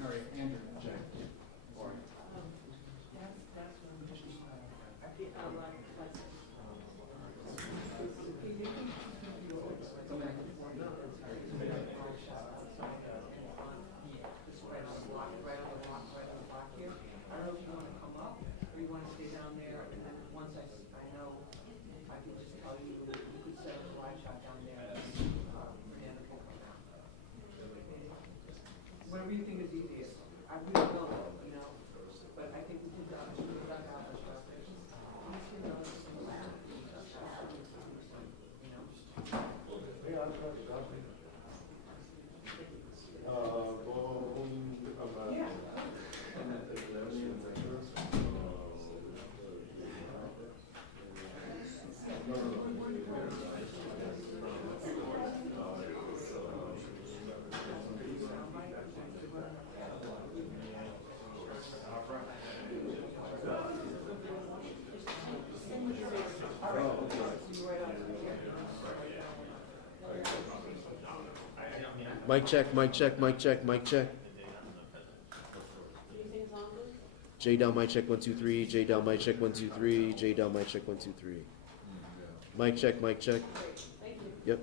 Mary, Andrew, Jay. Or whatever you think is easiest. I really don't, you know, but I think we did that. We did that out of Mic check, mic check, mic check, mic check. J down, mic check, 1, 2, 3. J down, mic check, 1, 2, 3. J down, mic check, 1, 2, 3. Mic check, mic check. Yep.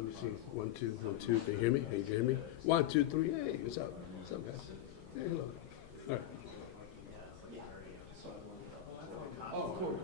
Let me see. 1, 2, 1, 2. Can you hear me? Can you hear me? 1, 2, 3. Hey, what's up? What's up, guys? Hey, hello. All right. oh, cool.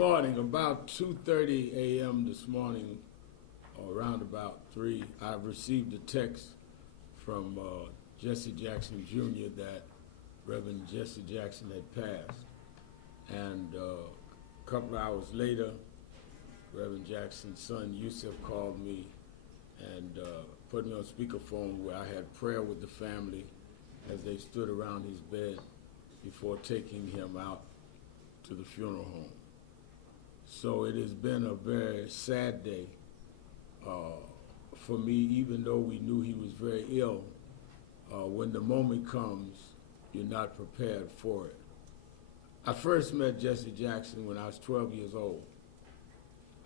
morning. About 2:30 a.m. this morning, or around about 3, I received a text from Jesse Jackson Jr. that Reverend Jesse Jackson had passed. And a couple of hours later, Reverend Jackson's son Yusuf called me and put me on speakerphone where I had prayer with the family as they stood around his bed before taking him out to the funeral home. So it has been a very sad day for me, even though we knew he was very ill. When the moment comes, you're not prepared for it. I first met Jesse Jackson when I was 12 years old.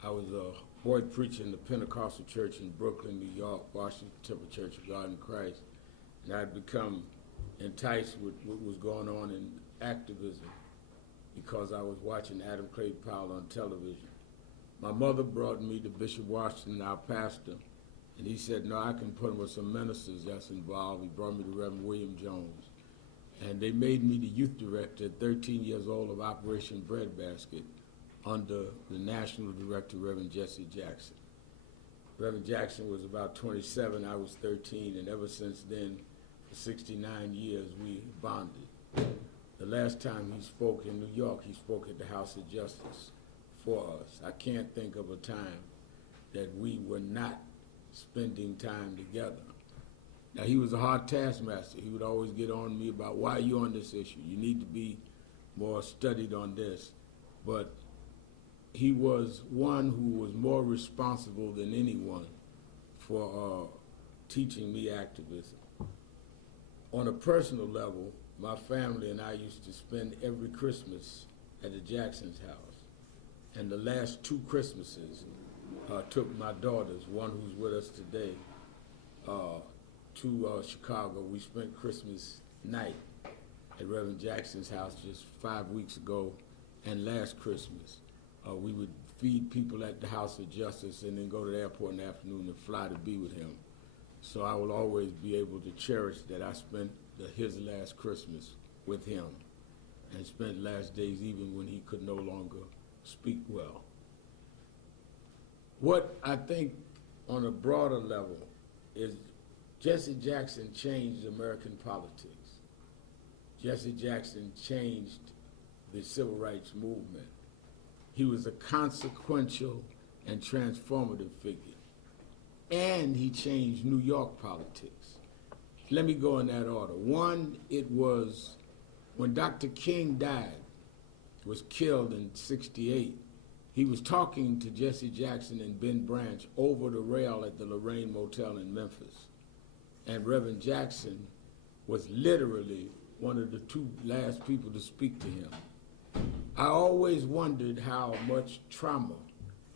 I was a boy preacher in the Pentecostal church in Brooklyn, New York, Washington Temple Church of God in Christ. And I'd become enticed with what was going on in activism because I was watching Adam Clay Powell on television. My mother brought me to Bishop Washington, our pastor, and he said, no, I can put him with some ministers that's involved. He brought me to Reverend William Jones. And they made me the youth director at 13 years old of Operation Breadbasket under the national director, Reverend Jesse Jackson. Reverend Jackson was about 27, I was 13, and ever since then, for 69 years, we bonded. The last time he spoke in New York, he spoke at the House of Justice for us. I can't think of a time that we were not spending time together. Now, he was a hard taskmaster. He would always get on me about, why are you on this issue? You need to be more studied on this. But he was one who was more responsible than anyone for teaching me activism. On a personal level, my family and I used to spend every Christmas at the Jackson's house. And the last 2 Christmases took my daughters, one who's with us today, to Chicago. We spent Christmas night at Reverend Jackson's house just 5 weeks ago, and last Christmas. We would feed people at the House of Justice and then go to the airport in the afternoon and fly to be with him. So I will always be able to cherish that I spent his last Christmas with him and spent last days even when he could no longer speak well. What I think on a broader level is Jesse Jackson changed American politics. Jesse Jackson changed the civil rights movement. He was a consequential and transformative figure. And he changed New York politics. Let me go in that order. One, it was when Dr. King died, was killed in '68, he was talking to Jesse Jackson and Ben Branch over the rail at the Lorraine Motel in Memphis. And Reverend Jackson was literally one of the 2 last people to speak to him. I always wondered how much trauma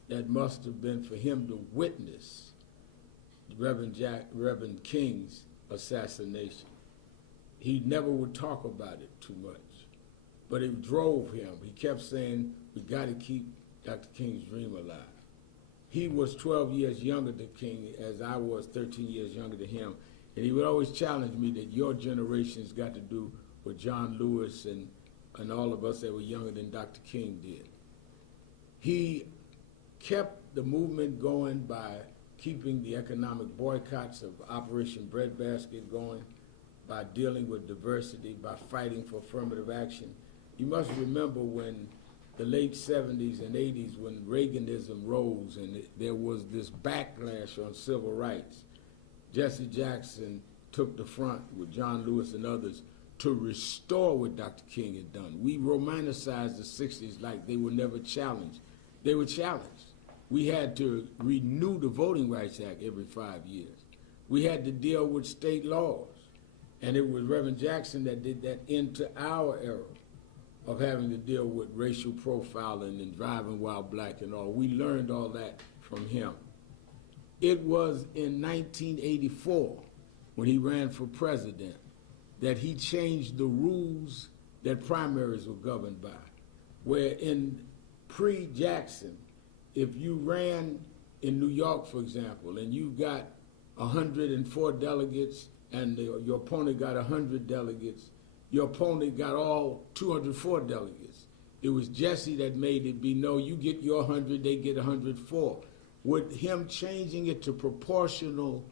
that must have been for him to witness Reverend King's assassination. He never would talk about it too much, but it drove him. He kept saying, we got to keep Dr. King's dream alive. He was 12 years younger than King, as I was 13 years younger than him, and he would always challenge me that your generation's got to do what John Lewis and all of us that were younger than Dr. King did. He kept the movement going by keeping the economic boycotts of Operation Breadbasket going, by dealing with diversity, by fighting for affirmative action. You must remember when the late 70s and 80s, when Reaganism rose and there was this backlash on civil rights, Jesse Jackson took the front with John Lewis and others to restore what Dr. King had done. We romanticized the 60s like they were never challenged. They were challenged. We had to renew the Voting Rights Act every 5 years. We had to deal with state laws. And it was Reverend Jackson that did that into our era of having to deal with racial profiling and driving while black and all. We learned all that from him. It was in 1984, when he ran for president, that he changed the rules that primaries were governed by, where in pre-Jackson, if you ran in New York, for example, and you got 104 delegates and your opponent got 100 delegates, your opponent got all 204 delegates. It was Jesse that made it be, no, you get your 100, they get 104. With him changing it to proportional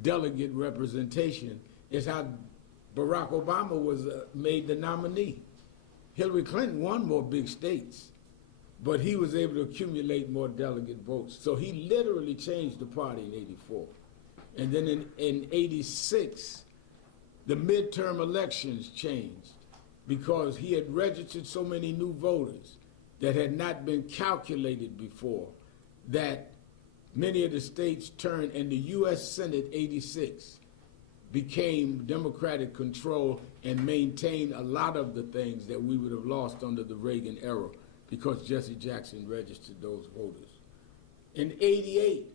delegate representation is how Barack Obama was made the nominee. Hillary Clinton won more big states, but he was able to accumulate more delegate votes. So he literally changed the party in 84. And then in 86, the midterm elections changed because he had registered so many new voters that had not been calculated before that many of the states turned, and the U.S. Senate 86 became Democratic control and maintained a lot of the things that we would have lost under the Reagan era because Jesse Jackson registered those voters. In 88,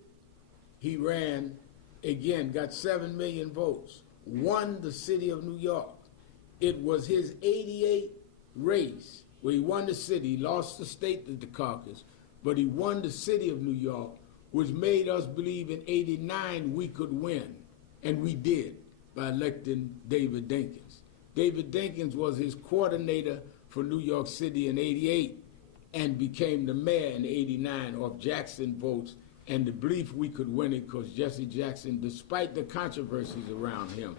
he ran again, got 7 million votes, won the city of New York. It was his 88 race where he won the city, he lost the state of the caucus, but he won the city of New York, which made us believe in 89 we could win, and we did by electing David Dinkins. David Dinkins was his coordinator for New York City in 88 and became the mayor in 89 off Jackson votes and the belief we could win it because Jesse Jackson, despite the controversies around him,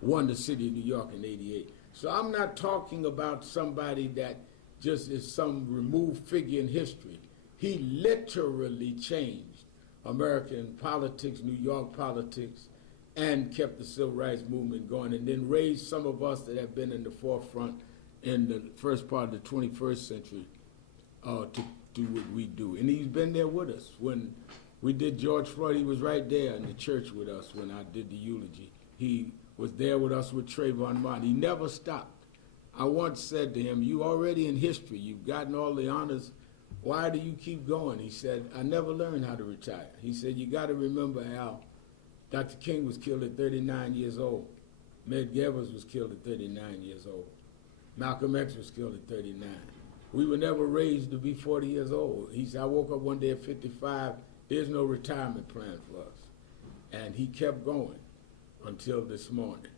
won the city of New York in 88. So I'm not talking about somebody that just is some removed figure in history. He literally changed American politics, New York politics, and kept the civil rights movement going, and then raised some of us that have been in the forefront in the first part of the 21st century to do what we do. And he's been there with us. When we did George Floyd, he was right there in the church with us when I did the eulogy. He was there with us with Trayvon Martin. He never stopped. I once said to him, you already in history, you've gotten all the honors, why do you keep going? He said, I never learned how to retire. He said, you got to remember, Al, Dr. King was killed at 39 years old. Medgar Evers was killed at 39 years old. Malcolm X was killed at 39. We were never raised to be 40 years old. He said, I woke up one day at 55, there's no retirement plan for us. And he kept going until this morning.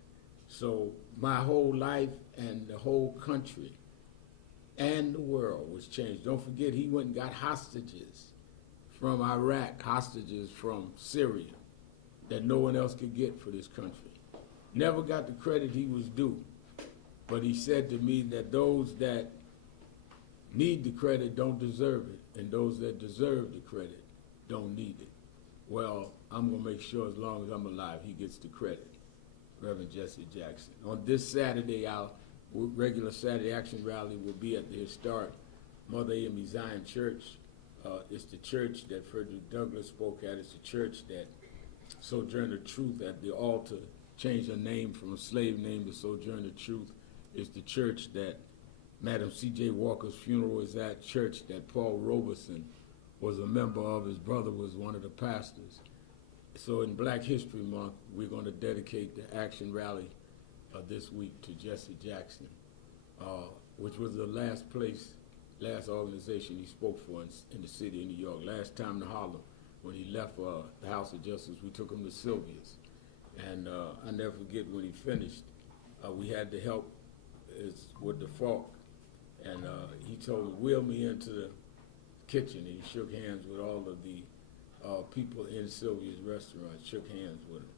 So my whole life and the whole country and the world was changed. Don't forget, he went and got hostages from Iraq, hostages from Syria that no one else could get for this country. Never got the credit he was due. But he said to me that those that need the credit don't deserve it, and those that deserve the credit don't need it. Well, I'm going to make sure as long as I'm alive, he gets the credit, Reverend Jesse Jackson. On this Saturday, our regular Saturday Action Rally will be at the historic Mother Amy Zion Church. It's the church that Frederick Douglass spoke at. It's the church that Sojourner Truth at the altar changed her name from a slave name to Sojourner Truth. It's the church that Madam C.J. Walker's funeral is at, church that Paul Robeson was a member of. His brother was one of the pastors. So in Black History Month, we're going to dedicate the Action Rally this week to Jesse Jackson, which was the last organization he spoke for in the city of New York. Last time to Harlem, when he left the House of Justice, we took him to Sylvia's. And I never forget when he finished, we had to help with the fork. And he told me, wheel me into the kitchen. And he shook hands with all of the people in Sylvia's restaurant, shook hands with him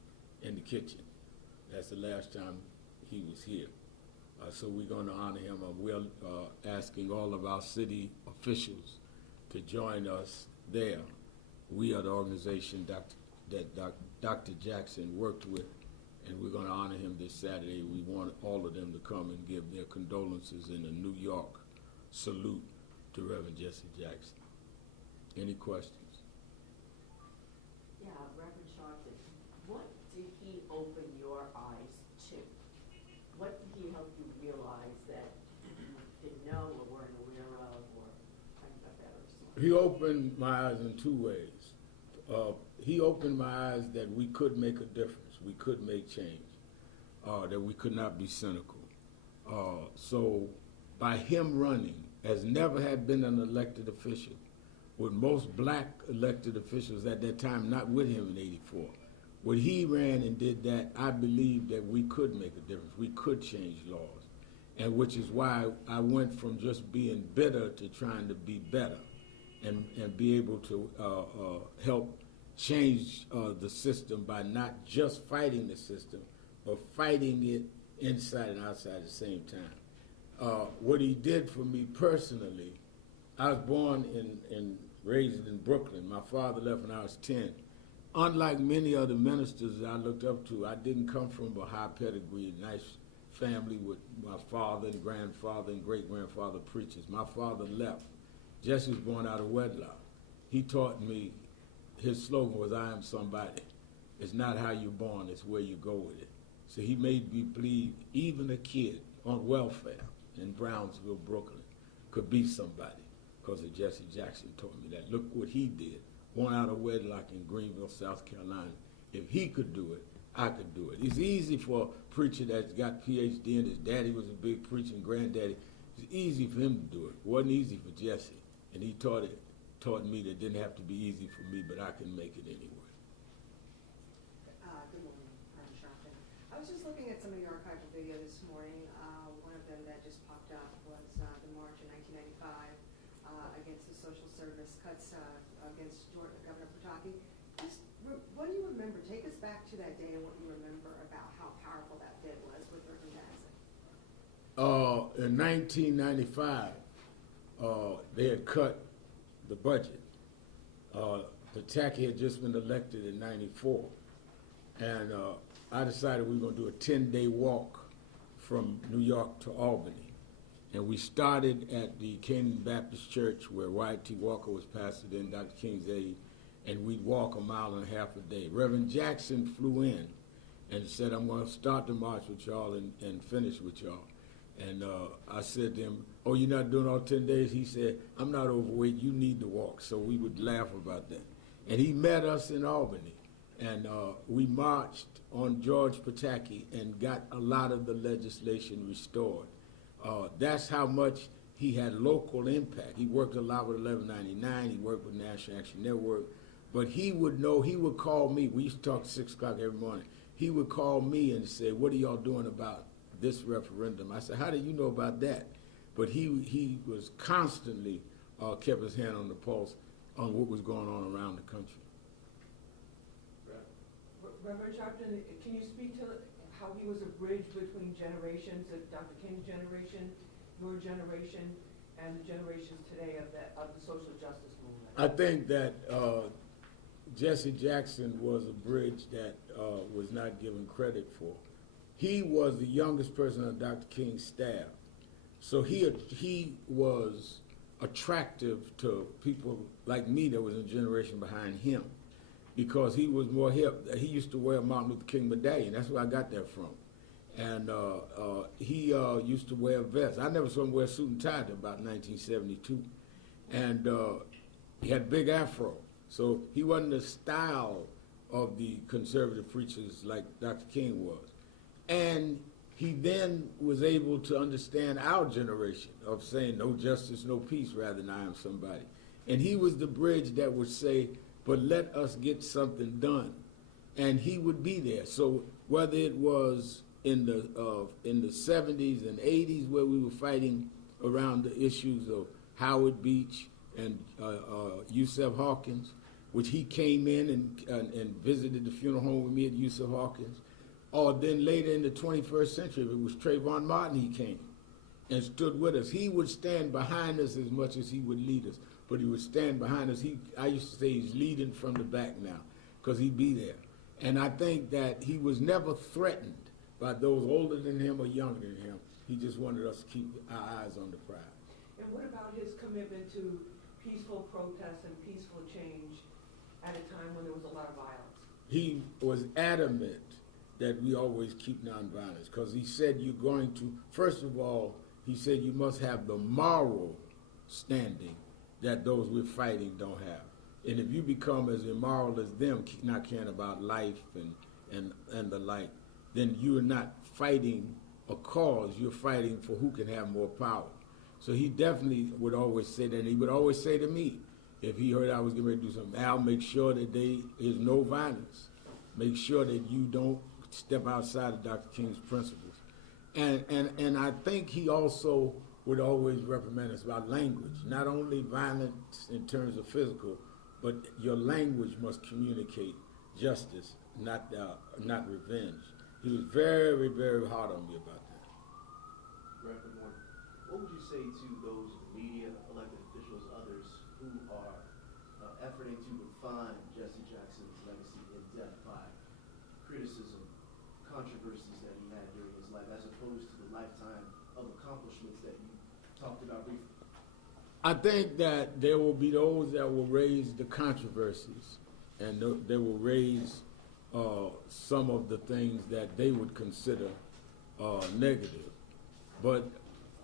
in the kitchen. That's the last time he was here. So we're going to honor him. We're asking all of our city officials to join us there. We are the organization that Dr. Jackson worked with, and we're going to honor him this Saturday. We want all of them to come and give their condolences in a New York salute to Reverend Jesse Jackson. Any questions? Yeah, Reverend Sharpton, what did he open your eyes to? What did he help you realize that you didn't know or weren't aware of, or a better story? He opened my eyes in two ways. He opened my eyes that we could make a difference, we could make change, that we could not be cynical. So by him running, as never had been an elected official, with most black elected officials at that time not with him in '84, when he ran and did that, I believed that we could make a difference, we could change laws. and which is why I went from just being bitter to trying to be better, and be able to help change the system by not just fighting the system, but fighting it inside and outside at the same time. What he did for me personally, I was born and raised in Brooklyn. My father left when I was 10. Unlike many other ministers that I looked up to, I didn't come from a high pedigree, nice family with my father and grandfather and great-grandfather preachers. My father left. Jesse was born out of wedlock. He taught me, his slogan was, I am somebody. It's not how you're born, it's where you go with it. So he made me believe even a kid on welfare in Brownsville, Brooklyn, could be somebody because of Jesse Jackson taught me that. Look what he did, born out of wedlock in Greenville, South Carolina. If he could do it, I could do it. It's easy for a preacher that's got PhD and his daddy was a big preacher and granddaddy. It's easy for him to do it. It wasn't easy for Jesse. And he taught me that it didn't have to be easy for me, but I can make it anyway. Good morning, I'm Sharpton. I was just looking at some of your archival video this morning. One of them that just popped up was the march in 1995 against the social service cuts against Governor Pataki. What do you remember? Take us back to that day and what you remember about how powerful that bid was with Reverend Jackson. In 1995, they had cut the budget. Pataki had just been elected in 94. And I decided we were going to do a 10-day walk from New York to Albany. And we started at the Canaan Baptist Church where Wyatt T. Walker was pastor then, Dr. King's aide, and we'd walk a mile and a half a day. Reverend Jackson flew in and said, I'm going to start the march with y'all and finish with y'all. And I said to him, oh, you're not doing all 10 days? He said, I'm not overweight, you need to walk. So we would laugh about that. And he met us in Albany. And we marched on George Pataki and got a lot of the legislation restored. That's how much he had local impact. He worked a lot with 1199, he worked with National Action Network, but he would know, he would call me, we used to talk at 6 o'clock every morning, he would call me and say, what are y'all doing about this referendum? I said, how do you know about that? But he was constantly kept his hand on the pulse on what was going on around the country. Reverend Sharpton, can you speak to how he was a bridge between generations, of Dr. King's generation, your generation, and the generations today of the social justice movement? I think that Jesse Jackson was a bridge that was not given credit for. He was the youngest person on Dr. King's staff, so he was attractive to people like me that was a generation behind him, because he was more hip. He used to wear a Martin Luther King medallion. That's where I got that from. And he used to wear a vest. I never saw him wear a suit and tie until about 1972. And he had a big afro. So he wasn't the style of the conservative preachers like Dr. King was. And he then was able to understand our generation of saying no justice, no peace, rather than I am somebody. And he was the bridge that would say, but let us get something done. And he would be there. So whether it was in the 70s and 80s where we were fighting around the issues of Howard Beach and Yusef Hawkins, which he came in and visited the funeral home with me at Yusef Hawkins, or then later in the 21st century, if it was Trayvon Martin, he came and stood with us. He would stand behind us as much as he would lead us, but he would stand behind us. I used to say he's leading from the back now, because he'd be there. And I think that he was never threatened by those older than him or younger than him. He just wanted us to keep our eyes on the prize. And what about his commitment to peaceful protest and peaceful change at a time when there was a lot of violence? He was adamant that we always keep nonviolence, because he said you're going to, first of all, he said you must have the moral standing that those we're fighting don't have. And if you become as immoral as them, not caring about life and the like, then you are not fighting a cause, you're fighting for who can have more power. So he definitely would always say that, and he would always say to me, if he heard I was getting ready to do something, Al, make sure that there's no violence. Make sure that you don't step outside of Dr. King's principles. And I think he also would always reprimand us about language, not only violence in terms of physical, but your language must communicate justice, not revenge. He was very, very hard on me about that. Reverend Moore, what would you say to those media, elected officials, others who are efforting to refine Jesse Jackson's legacy in depth by criticism, controversies that he had during his life, as opposed to the lifetime of accomplishments that you talked about briefly? I think that there will be those that will raise the controversies, and they will raise some of the things that they would consider negative. But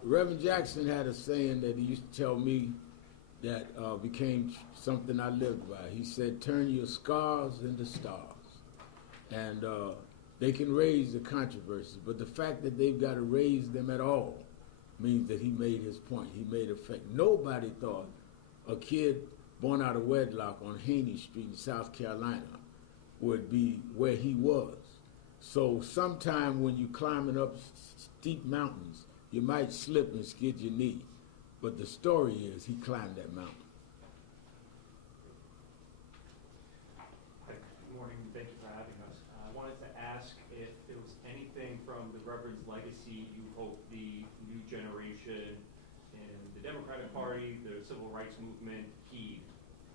Reverend Jackson had a saying that he used to tell me that became something I lived by. He said, "Turn your scars into stars." And they can raise the controversies, but the fact that they've got to raise them at all means that he made his point. He made effect. Nobody thought a kid born out of wedlock on Haney Street in South Carolina would be where he was. So sometime when you're climbing up steep mountains, you might slip and skid your knee. But the story is he climbed that mountain. Hi, good morning, and thank you for having us. I wanted to ask if there was anything from the Reverend's legacy you hope the new generation in the Democratic Party, the civil rights movement heed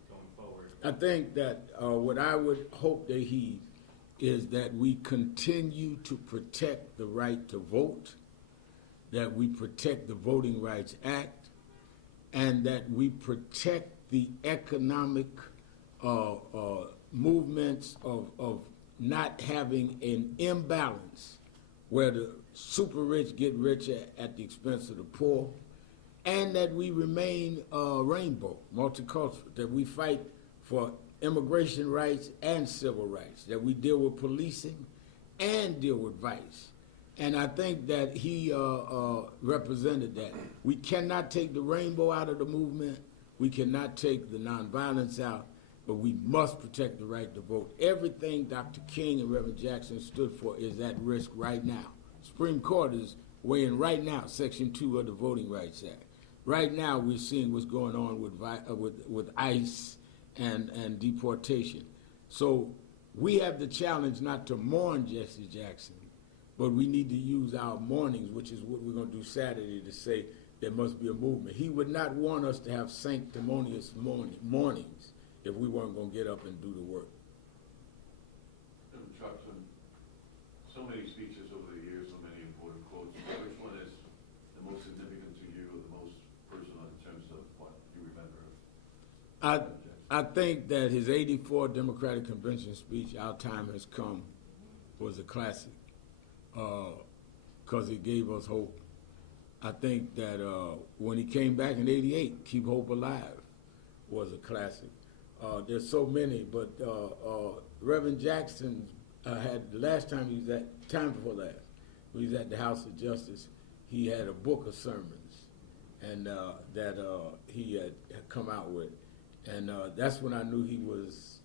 going forward. I think that what I would hope they heed is that we continue to protect the right to vote, that we protect the Voting Rights Act, and that we protect the economic movements of not having an imbalance where the super rich get richer at the expense of the poor, and that we remain rainbow, multicultural, that we fight for immigration rights and civil rights, that we deal with policing and deal with vice. And I think that he represented that. We cannot take the rainbow out of the movement. We cannot take the nonviolence out, but we must protect the right to vote. Everything Dr. King and Reverend Jackson stood for is at risk right now. Supreme Court is weighing right now Section 2 of the Voting Rights Act. Right now we're seeing what's going on with ICE and deportation. So we have the challenge not to mourn Jesse Jackson, but we need to use our mornings, which is what we're going to do Saturday, to say there must be a movement. He would not want us to have sanctimonious mornings if we weren't going to get up and do the work. Sharpton, so many speeches over the years, so many important quotes. Which one is the most significant to you, or the most personal in terms of what you remember? I think that his '84 Democratic Convention speech, "Our Time Has Come," was a classic because it gave us hope. I think that when he came back in '88, "Keep Hope Alive" was a classic. There's so many, but Reverend Jackson had, the last time he was at, time before last, when he was at the House of Justice, he had a book of sermons and that he had come out with. And that's when I knew he was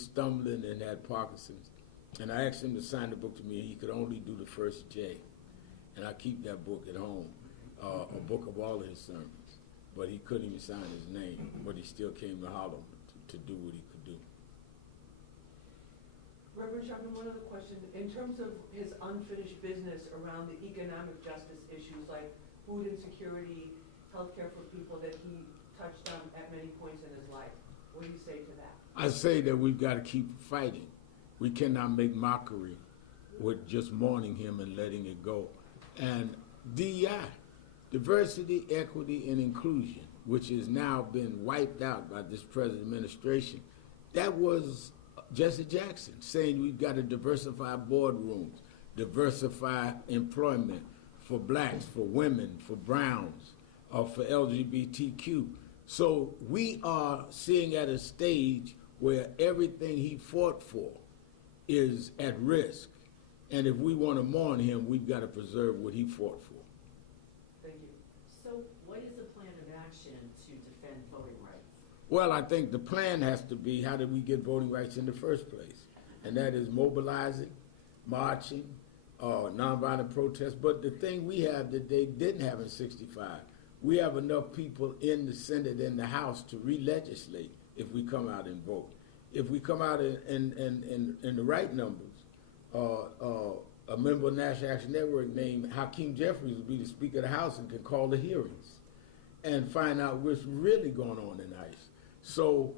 stumbling and had Parkinson's. And I asked him to sign the book to me. He could only do the first J. And I keep that book at home, a book of all of his sermons. But he couldn't even sign his name, but he still came to Harlem to do what he could do. Reverend Sharpton, one other question. In terms of his unfinished business around the economic justice issues like food insecurity, healthcare for people that he touched on at many points in his life, what do you say to that? I say that we've got to keep fighting. We cannot make mockery with just mourning him and letting it go. And DEI, diversity, equity, and inclusion, which has now been wiped out by this present administration, that was Jesse Jackson saying we've got to diversify boardrooms, diversify employment for blacks, for women, for browns, for LGBTQ. So we are seeing at a stage where everything he fought for is at risk. And if we want to mourn him, we've got to preserve what he fought for. Thank you. So what is the plan of action to defend voting rights? Well, I think the plan has to be, how did we get voting rights in the first place? And that is mobilizing, marching, nonviolent protests. But the thing we have that they didn't have in '65, we have enough people in the Senate and the House to re-legislate if we come out and vote. If we come out in the right numbers, a member of National Action Network named Hakeem Jeffries will be the Speaker of the House and can call the hearings and find out what's really going on in ICE. So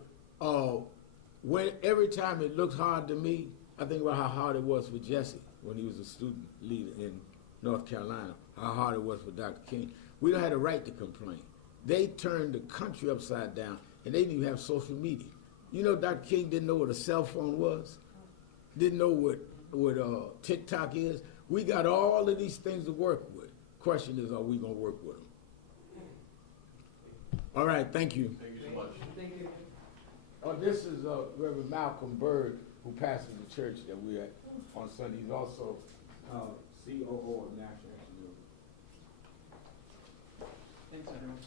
every time it looks hard to me, I think about how hard it was for Jesse when he was a student leader in North Carolina, how hard it was for Dr. King. We don't have the right to complain. They turned the country upside down, and they didn't even have social media. You know, Dr. King didn't know what a cell phone was, didn't know what TikTok is. We got all of these things to work with. Question is, are we going to work with them? All right, thank you. Thank you so much. Thank you. This is Reverend Malcolm Bird, who pastors the church that we're at on Sunday. He's also COO of National Action Network. Thanks, everyone.